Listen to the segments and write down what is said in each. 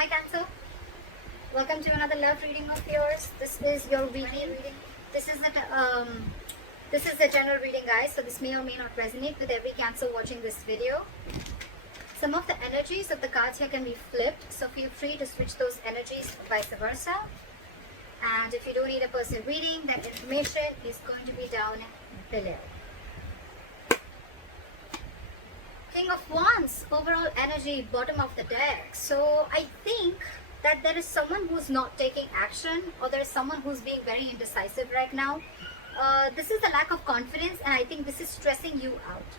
Hi Cancer, welcome to another love reading of yours. This is your weekly reading. This is the general reading, guys. So this may or may not resonate with every Cancer watching this video. Some of the energies of the cards here can be flipped, so feel free to switch those energies, vice versa. And if you do need a personal reading, that information is going to be down below. King of Wands, overall energy, bottom of the deck. So I think that there is someone who's not taking action, or there is someone who's being very indecisive right now. This is a lack of confidence, and I think this is stressing you out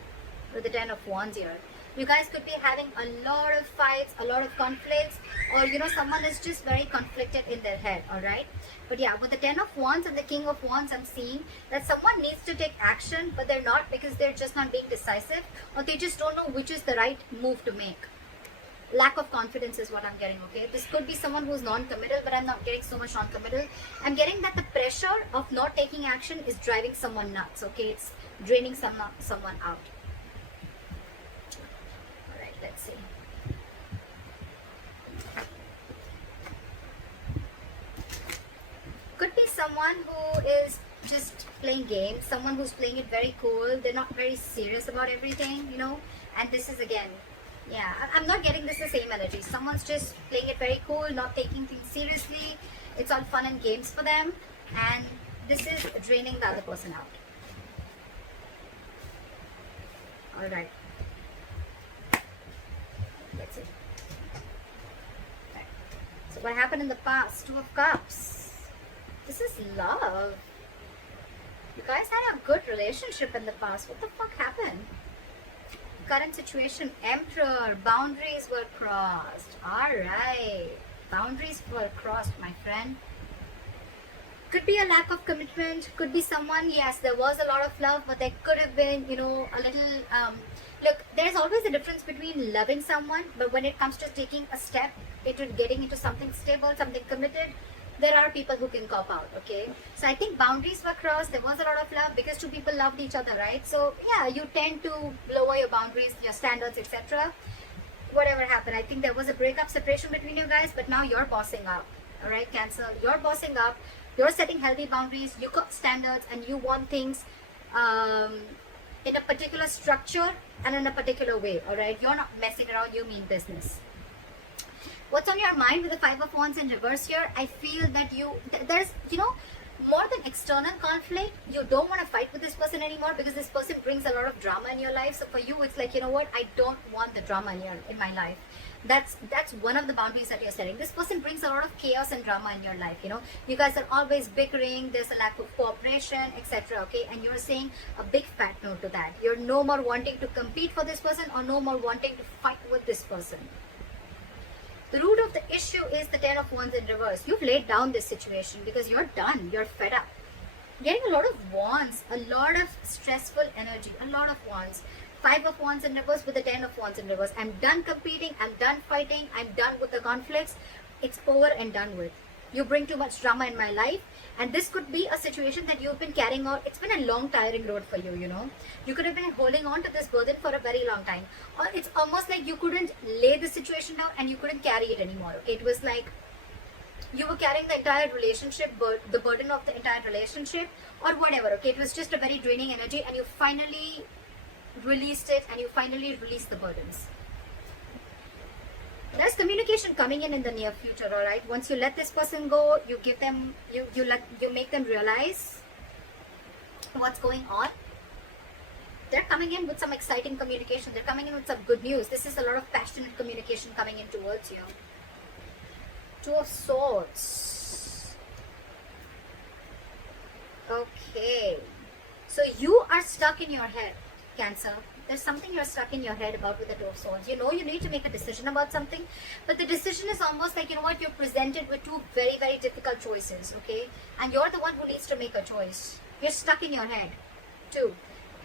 with the Ten of Wands here. You guys could be having a lot of fights, a lot of conflicts, or someone is just very conflicted in their head, alright? But yeah, with the Ten of Wands and the King of Wands, I'm seeing that someone needs to take action, but they're not, because they're just not being decisive, or they just don't know which is the right move to make. Lack of confidence is what I'm getting, okay? This could be someone who's non-committal, but I'm not getting so much non-committal. I'm getting that the pressure of not taking action is driving someone nuts, okay? It's draining someone out. Alright, let's see. Could be someone who is just playing games, someone who's playing it very cool. They're not very serious about everything, and this is again, yeah, I'm not getting this the same energy. Someone's just playing it very cool, not taking things seriously. It's all fun and games for them, and this is draining the other person out. Alright, let's see. Right. So what happened in the past? Two of Cups. This is love. You guys had a good relationship in the past. What the fuck happened? Current situation, Emperor. Boundaries were crossed. Alright. Boundaries were crossed, my friend. Could be a lack of commitment. Could be someone, yes, there was a lot of love, but there could have been, a little... Look, there's always a difference between loving someone, but when it comes to taking a step into getting into something stable, something committed, there are people who can cop out, okay? So I think boundaries were crossed. There was a lot of love because two people loved each other, right? So yeah, you tend to lower your boundaries, your standards, etc. Whatever happened, I think there was a breakup, separation between you guys, but now you're bossing up, all right, Cancer? You're bossing up. You're setting healthy boundaries. You got standards, and you want things in a particular structure and in a particular way, all right? You're not messing around. You mean business. What's on your mind with the Five of Wands in reverse here? I feel that there's, more than external conflict, you don't want to fight with this person anymore because this person brings a lot of drama in your life. So for you, it's like, what? I don't want the drama in my life. That's one of the boundaries that you're setting. This person brings a lot of chaos and drama in your life, You guys are always bickering. There's a lack of cooperation, etc. Okay, and you're saying a big fat no to that. You're no more wanting to compete for this person, or no more wanting to fight with this person. The root of the issue is the Ten of Wands in reverse. You've laid down this situation because you're done. You're fed up. Getting a lot of wands, a lot of stressful energy, a lot of wands. Five of Wands in reverse with the Ten of Wands in reverse. I'm done competing. I'm done fighting. I'm done with the conflicts. It's over and done with. You bring too much drama in my life. And this could be a situation that you've been carrying on. It's been a long, tiring road for you, You could have been holding on to this burden for a very long time. Or it's almost like you couldn't lay the situation down and you couldn't carry it anymore. Okay? It was like you were carrying the entire relationship, the burden of the entire relationship, or whatever. Okay? It was just a very draining energy, and you finally released it, and you finally released the burdens. There's communication coming in the near future, all right? Once you let this person go, you give them, you make them realize what's going on. They're coming in with some exciting communication. They're coming in with some good news. This is a lot of passionate communication coming in towards you. Two of Swords. Okay. So you are stuck in your head, Cancer. There's something you're stuck in your head about with the Two of Swords. You need to make a decision about something, but the decision is almost like, you're presented with two very, very difficult choices, okay? And you're the one who needs to make a choice. You're stuck in your head. Two,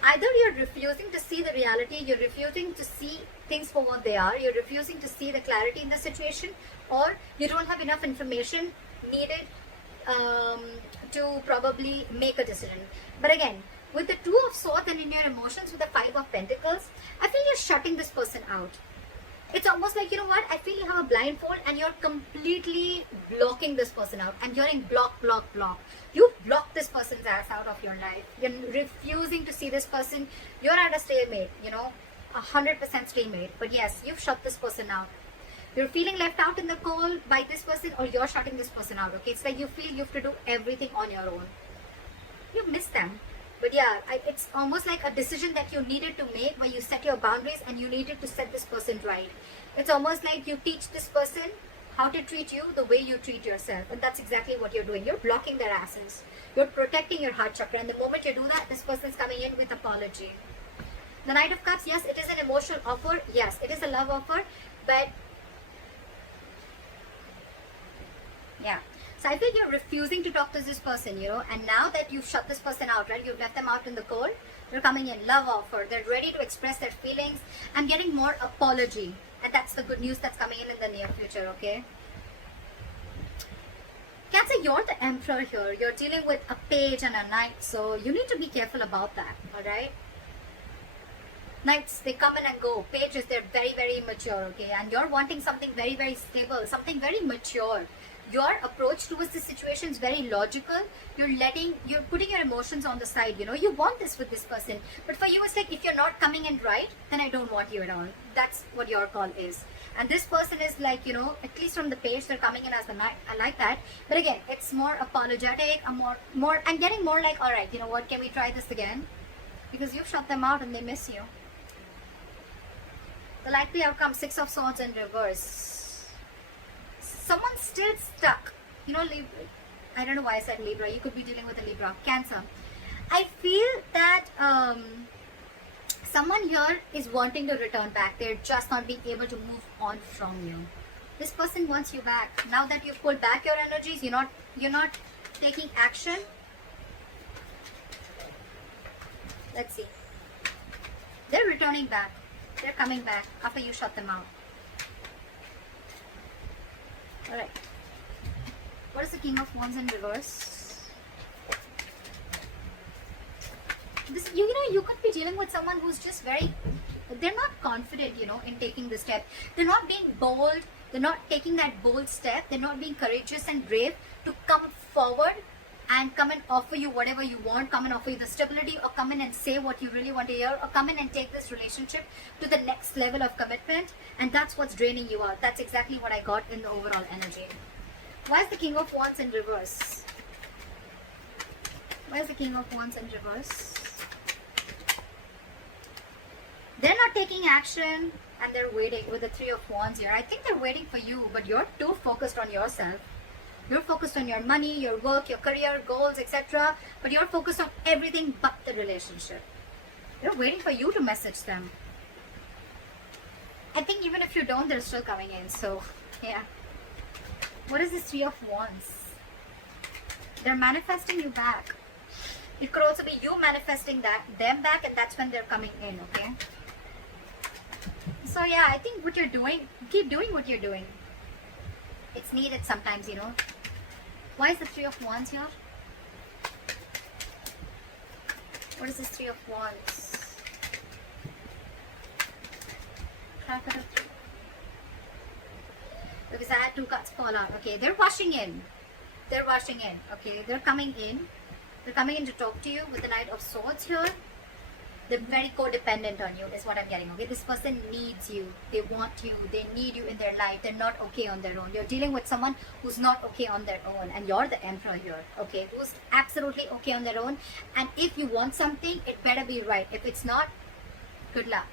either you're refusing to see the reality, you're refusing to see things for what they are, you're refusing to see the clarity in the situation, or you don't have enough information needed to probably make a decision. But again, with the Two of Swords and in your emotions with the Five of Pentacles, I feel you're shutting this person out. It's almost like, you know what, I feel you have a blindfold and you're completely blocking this person out, and you're in block, block, block. You block this person's ass out of your life. You're refusing to see this person. You're at a stalemate, 100% stalemate. But yes, you've shut this person out. You're feeling left out in the cold by this person, or you're shutting this person out, okay? It's like you feel you have to do everything on your own. You miss them. But yeah, it's almost like a decision that you needed to make, where you set your boundaries and you needed to set this person right. It's almost like you teach this person how to treat you the way you treat yourself. And that's exactly what you're doing. You're blocking their asses. You're protecting your heart chakra. And the moment you do that, this person's coming in with apology. The Knight of Cups, yes, it is an emotional offer. Yes, it is a love offer. But yeah. So I feel you're refusing to talk to this person, and now that you've shut this person out, right? You've left them out in the cold. They're coming in, love offer. They're ready to express their feelings. I'm getting more apology. And that's the good news that's coming in the near future, okay? Cancer, you're the Emperor here. You're dealing with a page and a knight. So you need to be careful about that, alright? Knights, they come in and go. Pages, they're very, very immature, okay? And you're wanting something very, very stable, something very mature. Your approach towards the situation is very logical. You're putting your emotions on the side, you want this with this person. But for you, it's like, if you're not coming in right, then I don't want you at all. That's what your call is. And this person is like, at least from the page, they're coming in as the knight. I like that. But again, it's more apologetic. I'm getting more like, all right, you know what, can we try this again? Because you've shut them out and they miss you. The likely outcome, 6 of Swords in reverse. Someone's still stuck. Libra. I don't know why I said Libra. You could be dealing with a Libra. Cancer. I feel that someone here is wanting to return back. They're just not being able to move on from you. This person wants you back. Now that you've pulled back your energies, you're not taking action. Let's see. They're returning back. They're coming back after you shut them out. Alright. What is the King of Wands in reverse? This, you could be dealing with someone who's just they're not confident, in taking the step. They're not being bold. They're not taking that bold step. They're not being courageous and brave to come forward and come and offer you whatever you want, come and offer you the stability, or come in and say what you really want to hear, or come in and take this relationship to the next level of commitment. And that's what's draining you out. That's exactly what I got in the overall energy. Why is the King of Wands in reverse? Why is the King of Wands in reverse? They're not taking action and they're waiting with the Three of Wands here. I think they're waiting for you, but you're too focused on yourself. You're focused on your money, your work, your career, goals, etc. But you're focused on everything but the relationship. They're waiting for you to message them. I think even if you don't, they're still coming in. So, yeah. What is this Three of Wands? They're manifesting you back. It could also be you manifesting them back, and that's when they're coming in, okay? So, yeah, I think what you're doing, keep doing what you're doing. It's needed sometimes, Why is the Three of Wands here? What is this Three of Wands? Because I had 2 cards fall out. Okay, they're rushing in. They're rushing in. Okay, they're coming in. They're coming in to talk to you with the Knight of Swords here. They're very codependent on you is what I'm getting. Okay, this person needs you. They want you. They need you in their life. They're not okay on their own. You're dealing with someone who's not okay on their own, and you're the Emperor here. Okay, who's absolutely okay on their own. And if you want something, it better be right. If it's not, good luck.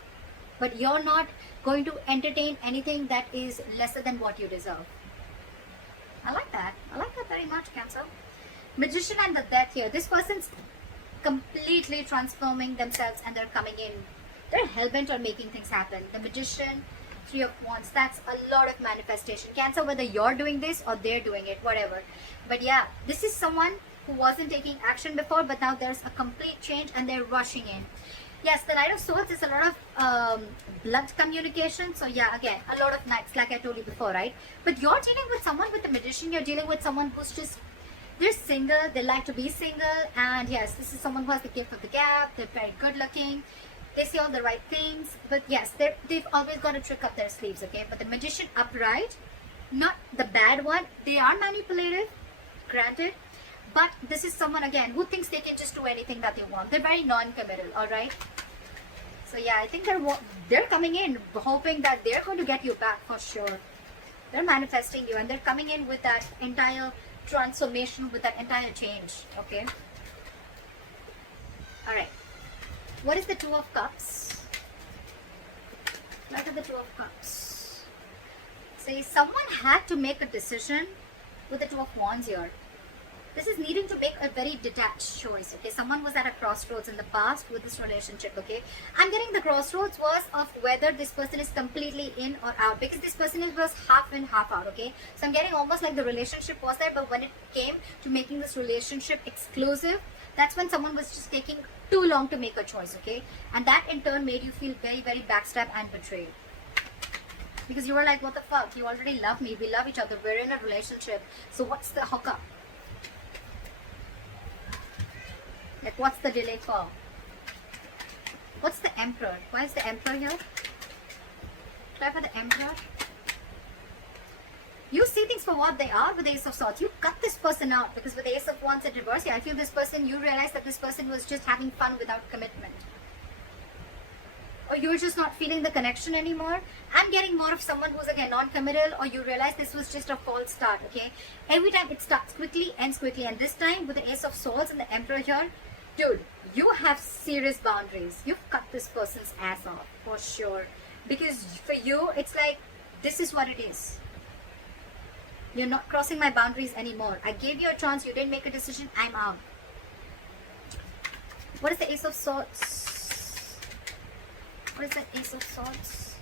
But you're not going to entertain anything that is lesser than what you deserve. I like that. I like that very much, Cancer. Magician and the Death here. This person's completely transforming themselves and they're coming in. They're hell-bent on making things happen. The Magician, Three of Wands, that's a lot of manifestation. Cancer, whether you're doing this or they're doing it, whatever. But yeah, this is someone who wasn't taking action before, but now there's a complete change and they're rushing in. Yes, the Knight of Swords is a lot of blood communication. So yeah, again, a lot of knights, like I told you before, right? But you're dealing with someone with a Magician. You're dealing with someone who's just, they're single. They like to be single. And yes, this is someone who has the gift of the gab. They're very good looking. They say all the right things, but yes, they've always got a trick up their sleeves, okay? But the Magician upright, not the bad one, they are manipulative, granted, but this is someone, again, who thinks they can just do anything that they want. They're very non-committal, all right? So yeah, I think they're coming in hoping that they're going to get you back for sure. They're manifesting you, and they're coming in with that entire transformation, with that entire change, okay? All right. What is the Two of Cups? What are the Two of Cups? Say someone had to make a decision with the Two of Wands here. This is needing to make a very detached choice, okay? Someone was at a crossroads in the past with this relationship, okay? I'm getting the crossroads was of whether this person is completely in or out, because this person was half in, half out, okay? So I'm getting almost like the relationship was there, but when it came to making this relationship exclusive, that's when someone was just taking too long to make a choice, okay? And that in turn made you feel very, very backstabbed and betrayed. Because you were like, what the fuck? You already love me. We love each other. We're in a relationship. So what's the hookup? Like, what's the delay for? What's the Emperor? Why is the Emperor here? Try for the Emperor. You see things for what they are with the Ace of Swords. You cut this person out, because with the Ace of Wands in reverse, yeah, I feel this person, you realize that this person was just having fun without commitment. Or you're just not feeling the connection anymore. I'm getting more of someone who's again non-committal, or you realize this was just a false start, okay? Every time it starts quickly, ends quickly, and this time with the Ace of Swords and the Emperor here, dude, you have serious boundaries. You've cut this person's ass off, for sure. Because for you, it's like, this is what it is. You're not crossing my boundaries anymore. I gave you a chance, you didn't make a decision, I'm out. What is the Ace of Swords? What is the Ace of Swords?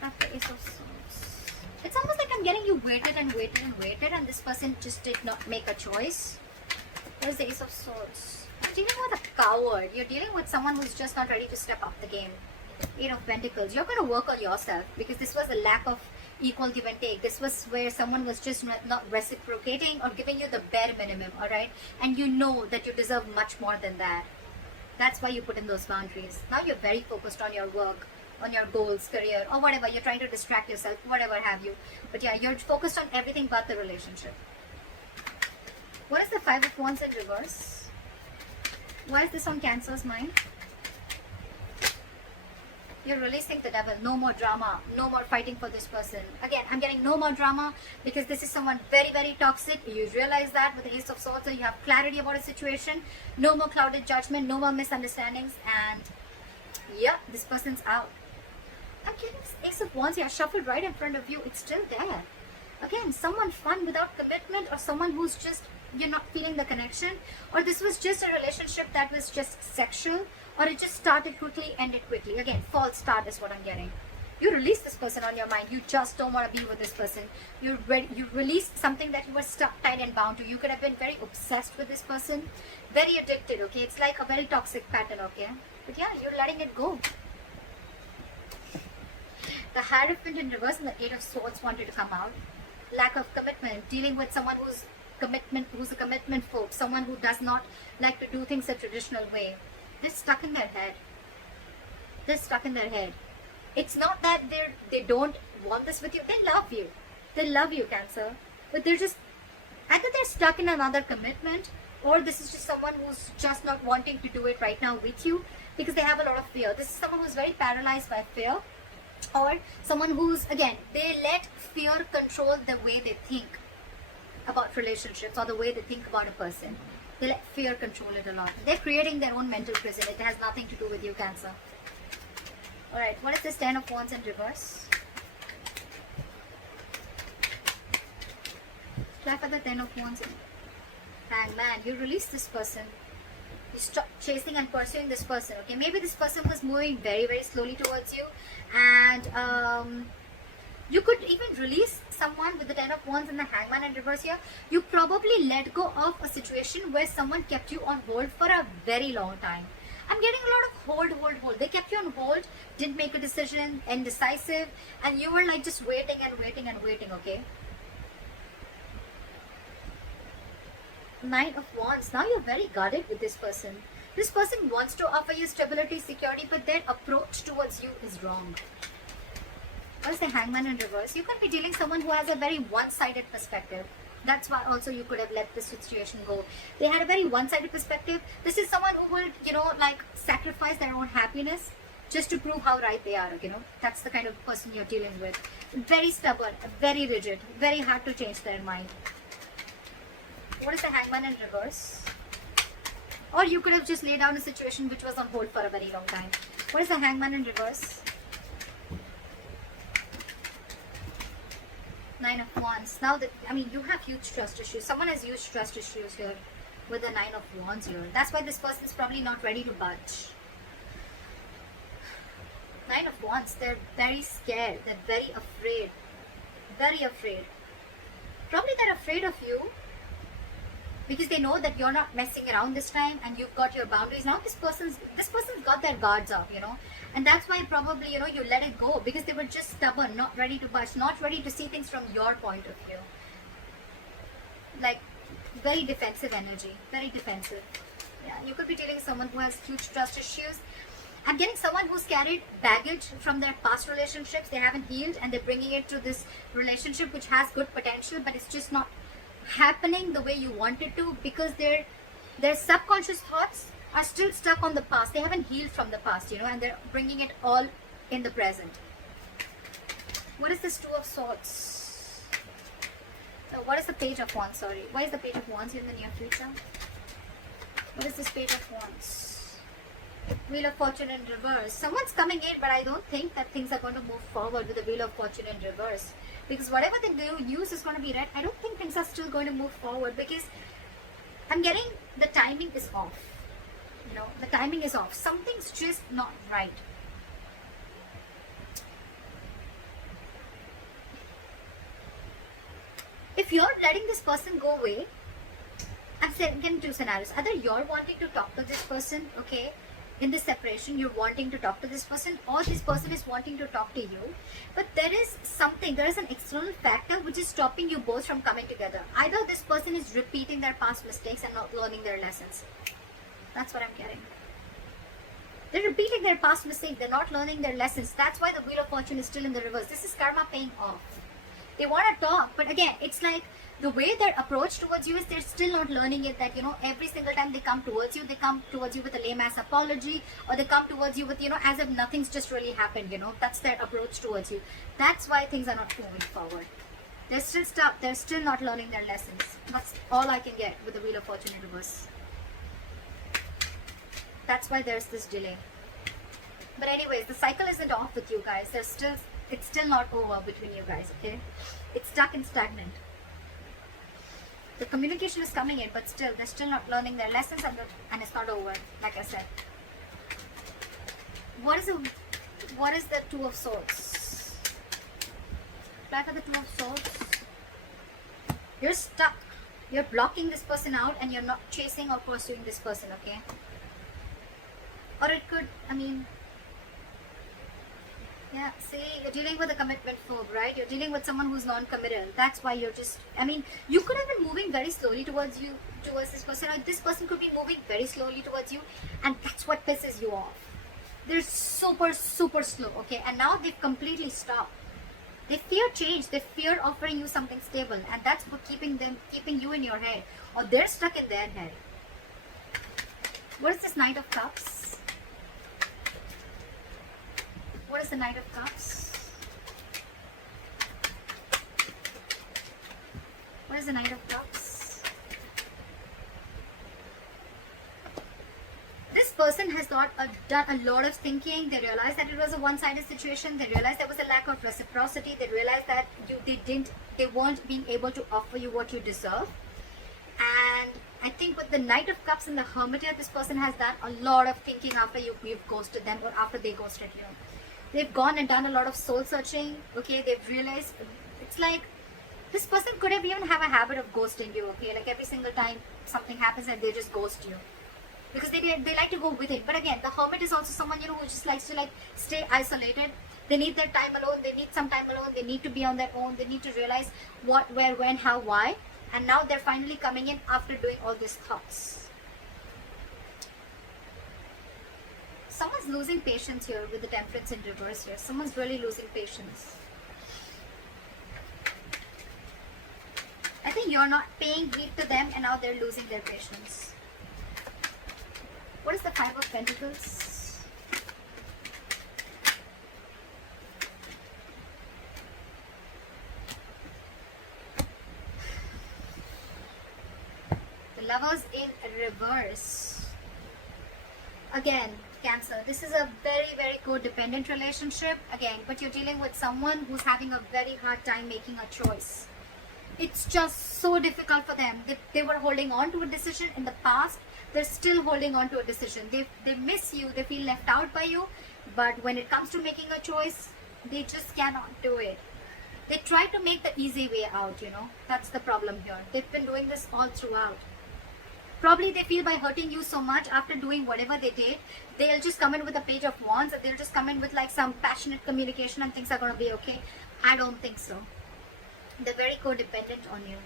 That's the Ace of Swords. It's almost like I'm getting you waited and waited and waited, and this person just did not make a choice. What is the Ace of Swords? You're dealing with a coward. You're dealing with someone who's just not ready to step up the game. Eight of Pentacles. You're going to work on yourself, because this was a lack of equal give and take. This was where someone was just not reciprocating or giving you the bare minimum, all right? And you know that you deserve much more than that. That's why you put in those boundaries. Now you're very focused on your work, on your goals, career, or whatever. You're trying to distract yourself, whatever have you. But yeah, you're focused on everything but the relationship. What is the Five of Wands in reverse? Why is this on Cancer's mind? You're releasing the devil. No more drama. No more fighting for this person. Again, I'm getting no more drama, because this is someone very, very toxic. You realize that with the Ace of Swords, so you have clarity about a situation. No more clouded judgment. No more misunderstandings. And yeah, this person's out. I'm getting this Ace of Wands here shuffled right in front of you. It's still there. Again, someone fun without commitment, or someone who's just, you're not feeling the connection, or this was just a relationship that was just sexual, or it just started quickly, ended quickly. Again, false start is what I'm getting. You release this person on your mind. You just don't want to be with this person. You released something that you were stuck, tied and bound to. You could have been very obsessed with this person, very addicted, okay? It's like a very toxic pattern, okay? But yeah, you're letting it go. The Hierophant in reverse and the Eight of Swords wanted to come out. Lack of commitment, dealing with someone who's a commitment folk, someone who does not like to do things a traditional way. They're stuck in their head. They're stuck in their head. It's not that they don't want this with you. They love you. They love you, Cancer. But they're just, either they're stuck in another commitment, or this is just someone who's just not wanting to do it right now with you, because they have a lot of fear. This is someone who's very paralyzed by fear, or someone who's, again, they let fear control the way they think about relationships, or the way they think about a person. They let fear control it a lot. They're creating their own mental prison. It has nothing to do with you, Cancer. Alright, what is this Ten of Wands in reverse? Try for the Ten of Wands in. And man, you release this person. You stop chasing and pursuing this person, okay? Maybe this person was moving very, very slowly towards you, and you could even release someone with the Ten of Wands and the Hangman in reverse here. You probably let go of a situation where someone kept you on hold for a very long time. I'm getting a lot of hold. They kept you on hold, didn't make a decision, indecisive, and you were like just waiting and waiting and waiting, okay? Nine of Wands. Now you're very guarded with this person. This person wants to offer you stability, security, but their approach towards you is wrong. What is the Hangman in reverse? You could be dealing someone who has a very one-sided perspective. That's why also you could have let this situation go. They had a very one-sided perspective. This is someone who will, like sacrifice their own happiness just to prove how right they are, That's the kind of person you're dealing with. Very stubborn, very rigid, very hard to change their mind. What is the Hangman in reverse? Or you could have just laid down a situation which was on hold for a very long time. What is the Hangman in reverse? Nine of Wands. Now that, you have huge trust issues. Someone has huge trust issues here with the Nine of Wands here. That's why this person is probably not ready to budge. Nine of Wands. They're very scared. They're very afraid. Very afraid. Probably they're afraid of you because they know that you're not messing around this time and you've got your boundaries. Now this person's got their guards up, and that's why probably, you let it go because they were just stubborn, not ready to budge, not ready to see things from your point of view. Like, very defensive energy, very defensive. Yeah, you could be dealing with someone who has huge trust issues. I'm getting someone who's carried baggage from their past relationships. They haven't healed and they're bringing it to this relationship which has good potential, but it's just not happening the way you want it to because their subconscious thoughts are still stuck on the past. They haven't healed from the past, and they're bringing it all in the present. What is this Two of Swords? What is the Page of Wands? Sorry. Why is the Page of Wands in the near future? What is this Page of Wands? Wheel of Fortune in reverse. Someone's coming in, but I don't think that things are going to move forward with the Wheel of Fortune in reverse. Because whatever they do use is going to be red. I don't think things are still going to move forward because I'm getting the timing is off. The timing is off. Something's just not right. If you're letting this person go away, I'm getting two scenarios. Either you're wanting to talk to this person, okay, in this separation, you're wanting to talk to this person, or this person is wanting to talk to you. But there is an external factor which is stopping you both from coming together. Either this person is repeating their past mistakes and not learning their lessons. That's what I'm getting. They're repeating their past mistakes. They're not learning their lessons. That's why the Wheel of Fortune is still in the reverse. This is karma paying off. They want to talk, but again, it's like the way their approach towards you is they're still not learning it that, every single time they come towards you with a lame-ass apology, or they come towards you with, as if nothing's just really happened, That's their approach towards you. That's why things are not moving forward. They're still stuck. They're still not learning their lessons. That's all I can get with the Wheel of Fortune in reverse. That's why there's this delay. But anyways, the cycle isn't off with you guys. It's still not over between you guys, okay? It's stuck and stagnant. The communication is coming in, but still, they're still not learning their lessons and it's not over, like I said. What is the Two of Swords? Back at the Two of Swords. You're stuck. You're blocking this person out and you're not chasing or pursuing this person, okay? Or it could, yeah, see, you're dealing with a commitment phobe, right? You're dealing with someone who's non-committal. That's why you're just, you could have been moving very slowly towards this person, or this person could be moving very slowly towards you, and that's what pisses you off. They're super, super slow, okay? And now they've completely stopped. They fear change. They fear offering you something stable, and that's what keeping you in your head, or they're stuck in their head. What is this Knight of Cups? What is the Knight of Cups? What is the Knight of Cups? This person has done a lot of thinking. They realized that it was a one-sided situation. They realized there was a lack of reciprocity. They realized that they weren't being able to offer you what you deserve. And I think with the Knight of Cups and the Hermit here, this person has done a lot of thinking after you've ghosted them or after they ghosted you. They've gone and done a lot of soul searching, okay? They've realized, it's like, this person could have even have a habit of ghosting you, okay? Like every single time something happens and they just ghost you. Because they like to go with it. But again, the Hermit is also someone, who just likes to stay isolated. They need their time alone. They need some time alone. They need to be on their own. They need to realize what, where, when, how, why. And now they're finally coming in after doing all these thoughts. Someone's losing patience here with the Temperance in reverse here. Someone's really losing patience. I think you're not paying heed to them and now they're losing their patience. What is the Five of Pentacles? The Lovers in reverse. Again, Cancer, this is a very, very codependent relationship. Again, but you're dealing with someone who's having a very hard time making a choice. It's just so difficult for them. They were holding on to a decision in the past. They're still holding on to a decision. They miss you. They feel left out by you. But when it comes to making a choice, they just cannot do it. They try to make the easy way out, you know. That's the problem here. They've been doing this all throughout. Probably they feel by hurting you so much after doing whatever they did, they'll just come in with a Page of Wands and they'll just come in with like some passionate communication and things are going to be okay. I don't think so. They're very codependent on you.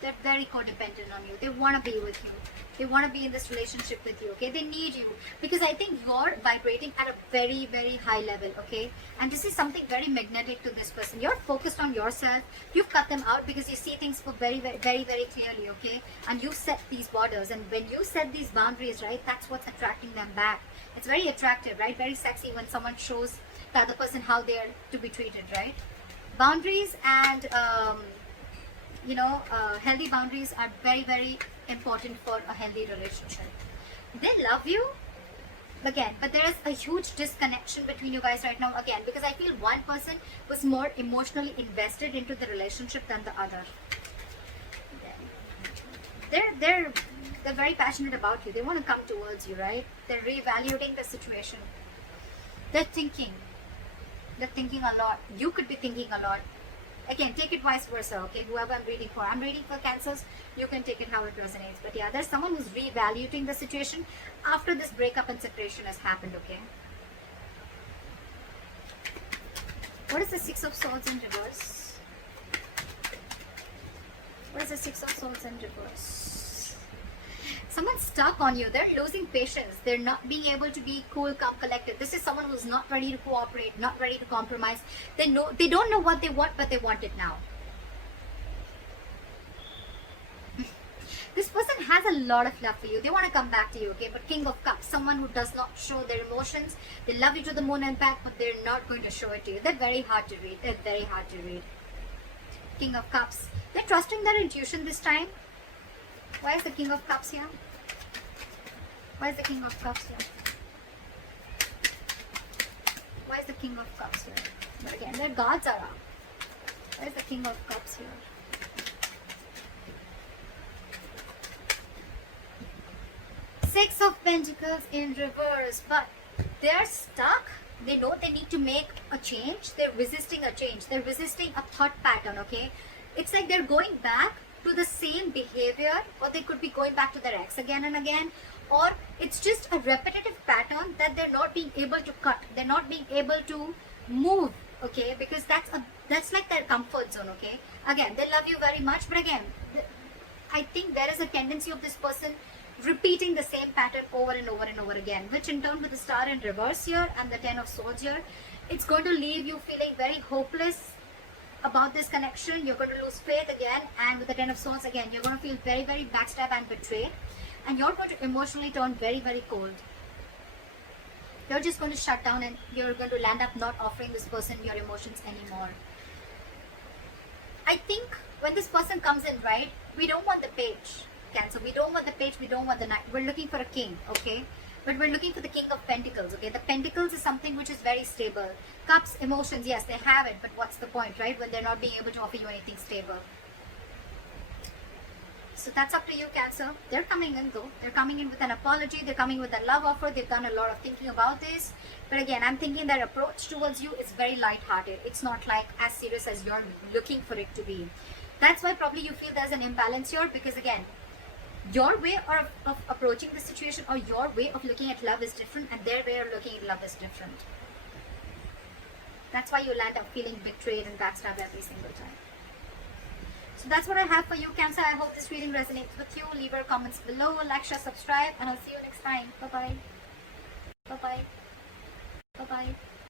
They're very codependent on you. They want to be with you. They want to be in this relationship with you, okay? They need you because I think you're vibrating at a very, very high level, okay? And this is something very magnetic to this person. You're focused on yourself. You've cut them out because you see things for very, very, very, very clearly, okay? And you set these borders. And when you set these boundaries, right, that's what's attracting them back. It's very attractive, right? Very sexy when someone shows the other person how they are to be treated, right? Boundaries and healthy boundaries are very, very important for a healthy relationship. They love you again, but there is a huge disconnection between you guys right now again, because I feel one person was more emotionally invested into the relationship than the other. They're very passionate about you. They want to come towards you, right? They're reevaluating the situation. They're thinking a lot. You could be thinking a lot. Again, take it vice versa, okay? Whoever I'm reading for. I'm reading for Cancers. You can take it how it resonates. But yeah, there's someone who's reevaluating the situation after this breakup and separation has happened, okay? What is the Six of Swords in reverse? What is the Six of Swords in reverse? Someone's stuck on you. They're losing patience. They're not being able to be cool, calm, collected. This is someone who's not ready to cooperate, not ready to compromise. They don't know what they want, but they want it now. This person has a lot of love for you. They want to come back to you, okay? But King of Cups, someone who does not show their emotions. They love you to the moon and back, but they're not going to show it to you. They're very hard to read. They're very hard to read. King of Cups. They're trusting their intuition this time. Why is the King of Cups here? Why is the King of Cups here? Why is the King of Cups here? But again, their guards are up. Why is the King of Cups here? Six of Pentacles in reverse, but they're stuck. They know they need to make a change. They're resisting a change. They're resisting a thought pattern, okay? It's like they're going back to the same behavior, or they could be going back to their ex again and again, or it's just a repetitive pattern that they're not being able to cut. They're not being able to move, okay? Because that's like their comfort zone, okay? Again, they love you very much, but again, I think there is a tendency of this person repeating the same pattern over and over and over again, which in turn with the Star in reverse here and the Ten of Swords here, it's going to leave you feeling very hopeless about this connection. You're going to lose faith again, and with the Ten of Swords again, you're going to feel very, very backstabbed and betrayed, and you're going to emotionally turn very, very cold. You're just going to shut down and you're going to land up not offering this person your emotions anymore. I think when this person comes in, right, we don't want the Page, Cancer. We don't want the Page, we don't want the Knight. We're looking for a King, okay? But we're looking for the King of Pentacles, okay? The Pentacles is something which is very stable. Cups, emotions, yes, they have it, but what's the point, right? When they're not being able to offer you anything stable. So that's up to you, Cancer. They're coming in though. They're coming in with an apology. They're coming with a love offer. They've done a lot of thinking about this. But again, I'm thinking their approach towards you is very light-hearted. It's not like as serious as you're looking for it to be. That's why probably you feel there's an imbalance here, because again, your way of approaching the situation or your way of looking at love is different, and their way of looking at love is different. That's why you land up feeling betrayed and backstabbed every single time. So that's what I have for you, Cancer. I hope this reading resonates with you. Leave your comments below, like, share, subscribe, and I'll see you next time. Bye-bye. Bye-bye.